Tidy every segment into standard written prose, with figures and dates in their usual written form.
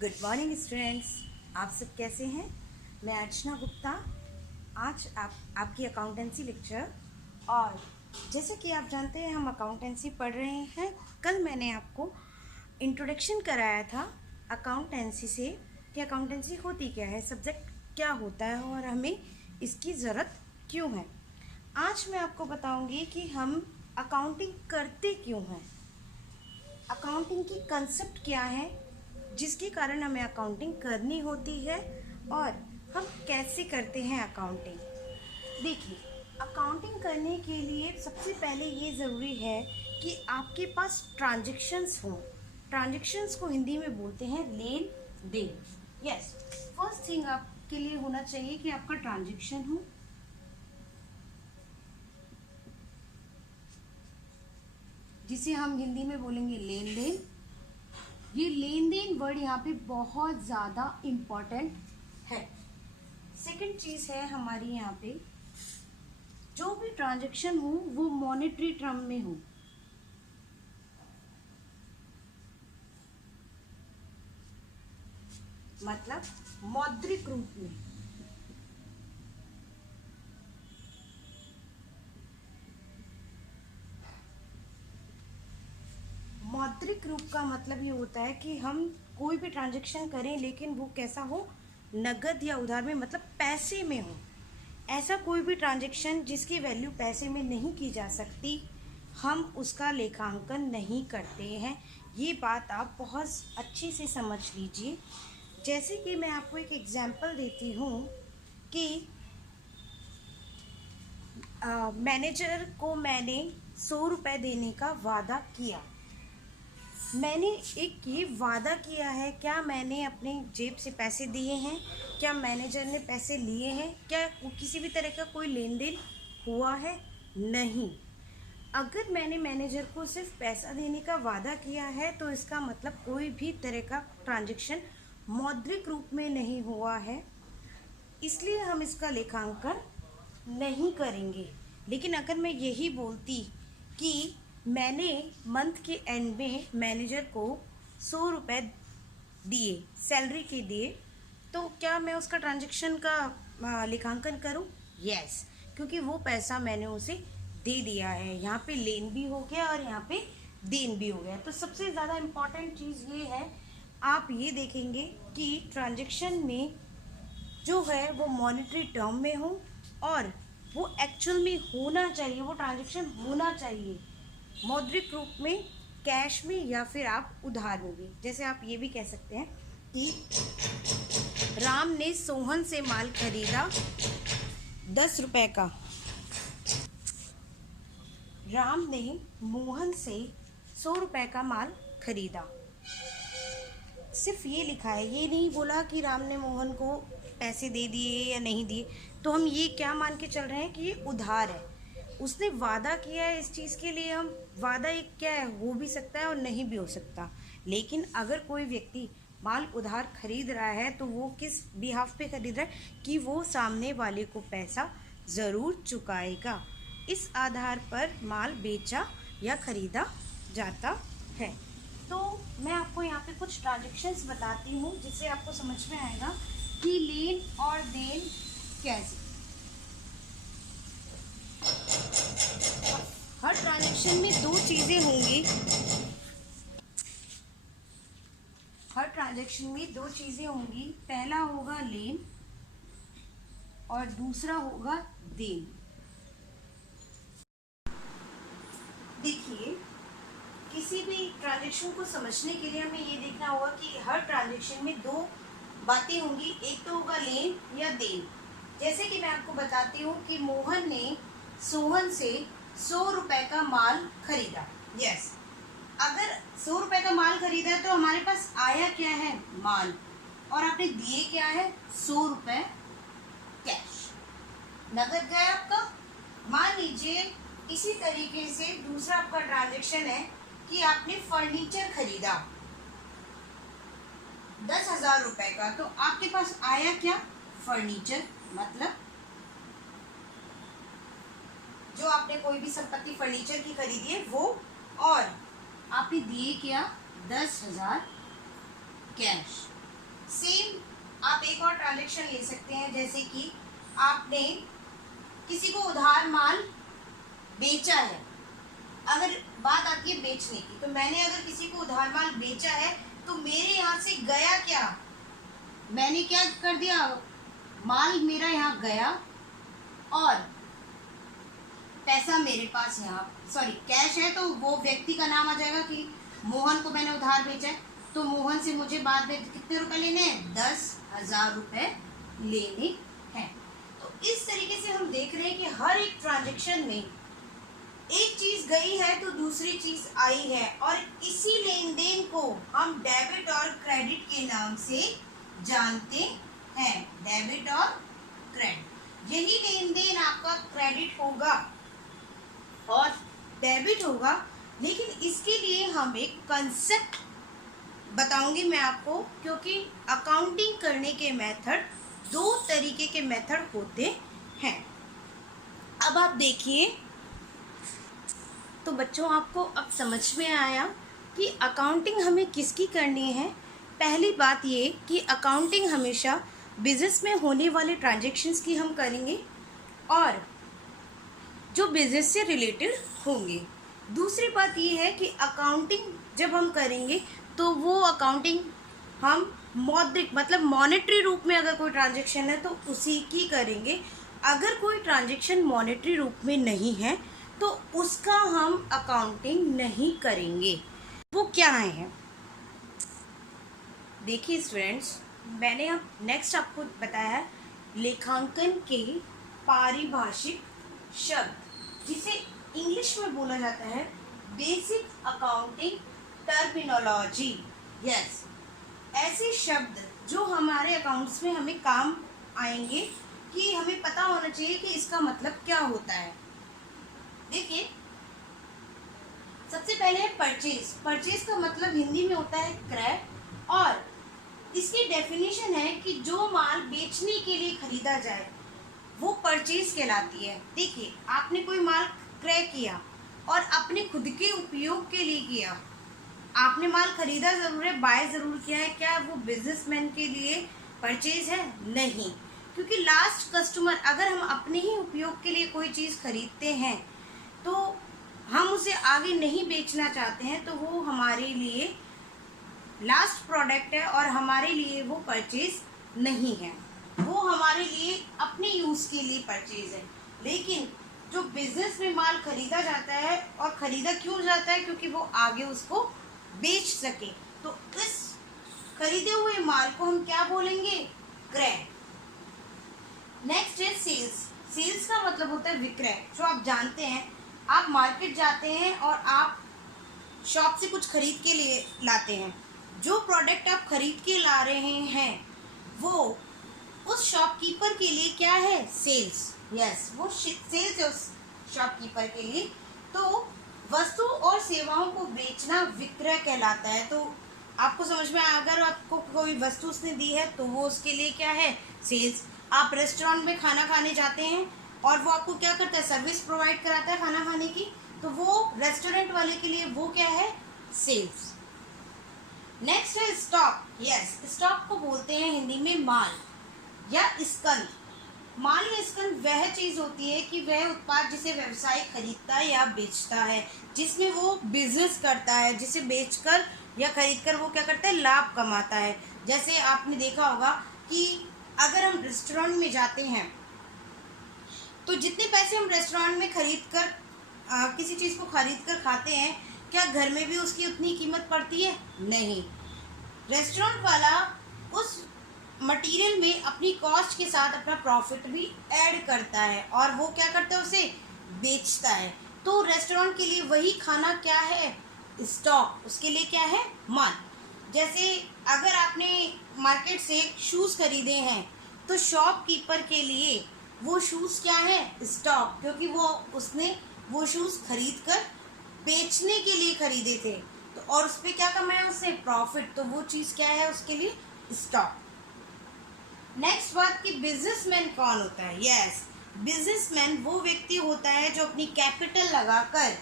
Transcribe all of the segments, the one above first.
Good morning students, आप सब कैसे हैं। मैं अर्चना गुप्ता आज आपकी अकाउंटेंसी लेक्चर। और जैसे कि आप जानते हैं हम अकाउंटेंसी पढ़ रहे हैं। कल मैंने आपको इंट्रोडक्शन कराया था अकाउंटेंसी से कि अकाउंटेंसी होती क्या है, सब्जेक्ट क्या होता है और हमें इसकी ज़रूरत क्यों है। आज मैं आपको बताऊंगी कि हम अकाउंटिंग करते क्यों हैं, अकाउंटिंग की कंसेप्ट क्या है जिसके कारण हमें अकाउंटिंग करनी होती है और हम कैसे करते हैं अकाउंटिंग। देखिए, अकाउंटिंग करने के लिए सबसे पहले ये ज़रूरी है कि आपके पास ट्रांजैक्शंस हों। ट्रांजैक्शंस को हिंदी में बोलते हैं लेन देन। यस, फर्स्ट थिंग आपके लिए होना चाहिए कि आपका ट्रांजैक्शन हो, जिसे हम हिंदी में बोलेंगे लेन देन। ये लेन देन वर्ड यहाँ पे बहुत ज़्यादा इम्पॉर्टेंट है। सेकंड चीज़ है हमारी यहाँ पे, जो भी ट्रांजैक्शन हो वो मॉनेटरी टर्म में हो। मतलब मौद्रिक रूप में। मौद्रिक रूप का मतलब ये होता है कि हम कोई भी ट्रांजैक्शन करें लेकिन वो कैसा हो, नगद या उधार में, मतलब पैसे में हो। ऐसा कोई भी ट्रांजैक्शन जिसकी वैल्यू पैसे में नहीं की जा सकती, हम उसका लेखांकन नहीं करते हैं। ये बात आप बहुत अच्छे से समझ लीजिए। जैसे कि मैं आपको एक एग्जांपल देती हूँ कि मैनेजर को मैंने 100 रुपये देने का वादा किया। मैंने एक ये वादा किया है, क्या मैंने अपने जेब से पैसे दिए हैं, क्या मैनेजर ने पैसे लिए हैं, क्या किसी भी तरह का कोई लेन देन हुआ है? नहीं। अगर मैंने मैनेजर को सिर्फ पैसा देने का वादा किया है तो इसका मतलब कोई भी तरह का ट्रांजैक्शन मौद्रिक रूप में नहीं हुआ है, इसलिए हम इसका लेखांकन नहीं करेंगे। लेकिन अगर मैं यही बोलती कि मैंने मंथ के एंड में मैनेजर को 100 रुपये दिए, सैलरी के दिए, तो क्या मैं उसका ट्रांजैक्शन का लेखांकन करूं? यस, क्योंकि वो पैसा मैंने उसे दे दिया है। यहाँ पे लेन भी हो गया और यहाँ पे देन भी हो गया। तो सबसे ज़्यादा इम्पॉर्टेंट चीज़ ये है, आप ये देखेंगे कि ट्रांजैक्शन में जो है वो मॉनेटरी टर्म में हो और वो एक्चुअल में होना चाहिए, वो ट्रांजैक्शन होना चाहिए मौद्रिक रूप में, कैश में या फिर आप उधार में भी। जैसे आप ये भी कह सकते हैं कि राम ने सोहन से माल खरीदा 10 रुपए का। राम ने मोहन से 100 रुपए का माल खरीदा। सिर्फ ये लिखा है, ये नहीं बोला कि राम ने मोहन को पैसे दे दिए या नहीं दिए। तो हम ये क्या मान के चल रहे हैं कि ये उधार है। उसने वादा किया है इस चीज़ के लिए। हम वादा एक क्या है, हो भी सकता है और नहीं भी हो सकता। लेकिन अगर कोई व्यक्ति माल उधार खरीद रहा है तो वो किस बिहाफ पे खरीद रहा है कि वो सामने वाले को पैसा ज़रूर चुकाएगा। इस आधार पर माल बेचा या खरीदा जाता है। तो मैं आपको यहाँ पे कुछ ट्रांजैक्शंस बताती हूँ जिससे आपको समझ में आएगा कि लेन और देन कैसे। हर ट्रांजैक्शन में दो चीज़ें होंगी। हर ट्रांजैक्शन में दो चीज़ें होंगी, पहला होगा लेन और दूसरा होगा देन। देखिए, किसी भी ट्रांजैक्शन को समझने के लिए हमें ये देखना होगा कि हर ट्रांजैक्शन में दो बातें होंगी, एक तो होगा लेन या देन। जैसे कि मैं आपको बताती हूँ कि मोहन ने सोहन से 100 रुपए का माल खरीदा। यस, अगर 100 रुपए का माल खरीदा है तो हमारे पास आया क्या है? माल। और आपने दिए क्या है? 100 रुपए कैश, नगद गया आपका। मान लीजिए इसी तरीके से दूसरा आपका ट्रांजैक्शन है कि आपने फर्नीचर खरीदा 10,000 रुपए का, तो आपके पास आया क्या? फर्नीचर। मतलब जो आपने कोई भी संपत्ति फर्नीचर की खरीदी है वो, और आपने दिए क्या? 10,000 कैश। सेम आप एक और ट्रांजेक्शन ले सकते हैं, जैसे कि आपने किसी को उधार माल बेचा है। अगर बात आती है बेचने की, तो मैंने अगर किसी को उधार माल बेचा है तो मेरे यहाँ से गया क्या, मैंने क्या कर दिया, माल मेरा यहाँ गया और पैसा मेरे पास यहाँ कैश है, तो वो व्यक्ति का नाम आ जाएगा कि मोहन को मैंने उधार भेजा है, तो मोहन से मुझे बाद में कितने रुपए लेने हैं, 10,000 रुपए लेने हैं। तो इस तरीके से हम देख रहे हैं कि हर एक ट्रांजेक्शन में एक चीज गई है तो दूसरी चीज आई है, और इसी लेन देन को हम डेबिट और क्रेडिट के नाम से जानते हैं। डेबिट और क्रेडिट, यही लेन देन आपका क्रेडिट होगा और डेबिट होगा। लेकिन इसके लिए हम एक कंसेप्ट बताऊंगी मैं आपको, क्योंकि अकाउंटिंग करने के मेथड 2 तरीके के मेथड होते हैं। अब आप देखिए, तो बच्चों आपको अब समझ में आया कि अकाउंटिंग हमें किसकी करनी है। पहली बात ये कि अकाउंटिंग हमेशा बिजनेस में होने वाले ट्रांजैक्शंस की हम करेंगे और जो बिजनेस से रिलेटेड होंगे। दूसरी बात ये है कि अकाउंटिंग जब हम करेंगे तो वो अकाउंटिंग हम मौद्रिक मतलब मॉनेटरी रूप में अगर कोई ट्रांजैक्शन है तो उसी की करेंगे। अगर कोई ट्रांजैक्शन मॉनेटरी रूप में नहीं है तो उसका हम अकाउंटिंग नहीं करेंगे। वो क्या है देखिए स्टूडेंट्स, मैंने अब नेक्स्ट आपको बताया है लेखांकन के पारिभाषिक शब्द, जिसे इंग्लिश में बोला जाता है बेसिक अकाउंटिंग टर्मिनोलॉजी। यस, ऐसे शब्द जो हमारे अकाउंट्स में हमें काम आएंगे कि हमें पता होना चाहिए कि इसका मतलब क्या होता है। देखिए, सबसे पहले है परचेज। परचेज का मतलब हिंदी में होता है क्रय, और इसकी डेफिनेशन है कि जो माल बेचने के लिए खरीदा जाए वो परचेज कहलाती है। देखिए, आपने कोई माल क्रय किया और अपने खुद के उपयोग के लिए किया, आपने माल खरीदा जरूर है, बाय जरूर किया है, क्या वो बिजनेसमैन के लिए परचेज है? नहीं, क्योंकि लास्ट कस्टमर, अगर हम अपने ही उपयोग के लिए कोई चीज़ खरीदते हैं तो हम उसे आगे नहीं बेचना चाहते हैं, तो वो हमारे लिए लास्ट प्रोडक्ट है और हमारे लिए वो परचेज नहीं है, वो हमारे लिए अपने यूज़ के लिए परचेज है। लेकिन जो बिजनेस में माल खरीदा जाता है, और खरीदा क्यों जाता है, क्योंकि वो आगे उसको बेच सके, तो इस खरीदे हुए माल को हम क्या बोलेंगे? क्रय। नेक्स्ट है सेल्स। सेल्स का मतलब होता है विक्रय। जो आप जानते हैं, आप मार्केट जाते हैं और आप शॉप से कुछ खरीद के लिए लाते हैं, जो प्रोडक्ट आप खरीद के ला रहे हैं वो उस शॉपकीपर के लिए क्या है? सेल्स। यस, वो सेल्स है उस शॉपकीपर के लिए। तो वस्तु और सेवाओं को बेचना विक्रय कहलाता है। तो आपको समझ में, अगर आपको कोई वस्तु उसने दी है तो वो उसके लिए क्या है? सेल्स। आप रेस्टोरेंट में खाना खाने जाते हैं और वो आपको क्या करता है? सर्विस प्रोवाइड कराता है खाना खाने की, तो वो रेस्टोरेंट वाले के लिए वो क्या है? सेल्स। नेक्स्ट है स्टॉक। यस, स्टॉक को बोलते हैं हिंदी में माल या स्कंद। माल या स्कंद वह चीज होती है कि वह उत्पाद जिसे व्यवसाय खरीदता है या बेचता है, जिसमें वो बिजनेस करता है, जिसे बेचकर या खरीदकर वो क्या करता है? लाभ कमाता है। जैसे आपने देखा होगा कि अगर हम रेस्टोरेंट में जाते हैं तो जितने पैसे हम रेस्टोरेंट में खरीद कर किसी चीज़ को खरीद कर खाते हैं, क्या घर में भी उसकी उतनी कीमत पड़ती है? नहीं। रेस्टोरेंट वाला उस मटेरियल में अपनी कॉस्ट के साथ अपना प्रॉफिट भी ऐड करता है और वो क्या करता है? उसे बेचता है। तो रेस्टोरेंट के लिए वही खाना क्या है? स्टॉक। उसके लिए क्या है? माल। जैसे अगर आपने मार्केट से शूज़ खरीदे हैं तो शॉपकीपर के लिए वो शूज़ क्या है? स्टॉक, क्योंकि उसने वो शूज़ खरीद कर बेचने के लिए खरीदे थे, तो और उस पर क्या कमाया? उससे प्रॉफिट। तो वो चीज़ क्या है उसके लिए? स्टॉक। नेक्स्ट बात कि बिजनेसमैन कौन होता है? यस, बिजनेसमैन वो व्यक्ति होता है जो अपनी कैपिटल लगाकर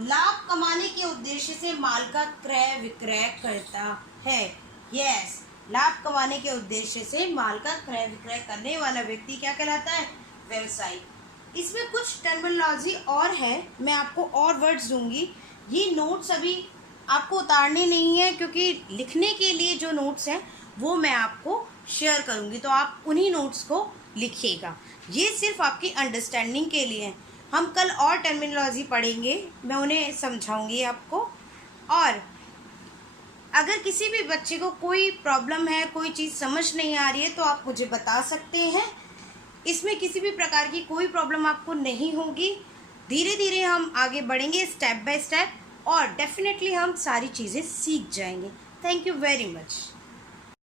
लाभ कमाने के उद्देश्य से माल का क्रय विक्रय करता है। यस, लाभ कमाने के उद्देश्य से माल का क्रय विक्रय करने वाला व्यक्ति क्या कहलाता है? व्यवसायी। इसमें कुछ टर्मिनोलॉजी और है, मैं आपको और वर्ड्स दूंगी। ये नोट्स अभी आपको उतारने नहीं है, क्योंकि लिखने के लिए जो नोट्स हैं वो मैं आपको शेयर करूंगी, तो आप उन्हीं नोट्स को लिखिएगा। ये सिर्फ आपकी अंडरस्टैंडिंग के लिए है। हम कल और टर्मिनोलॉजी पढ़ेंगे, मैं उन्हें समझाऊंगी आपको। और अगर किसी भी बच्चे को कोई प्रॉब्लम है, कोई चीज़ समझ नहीं आ रही है, तो आप मुझे बता सकते हैं। इसमें किसी भी प्रकार की कोई प्रॉब्लम आपको नहीं होगी। धीरे धीरे हम आगे बढ़ेंगे स्टेप बाय स्टेप, और डेफिनेटली हम सारी चीज़ें सीख जाएंगे। Thank you very much.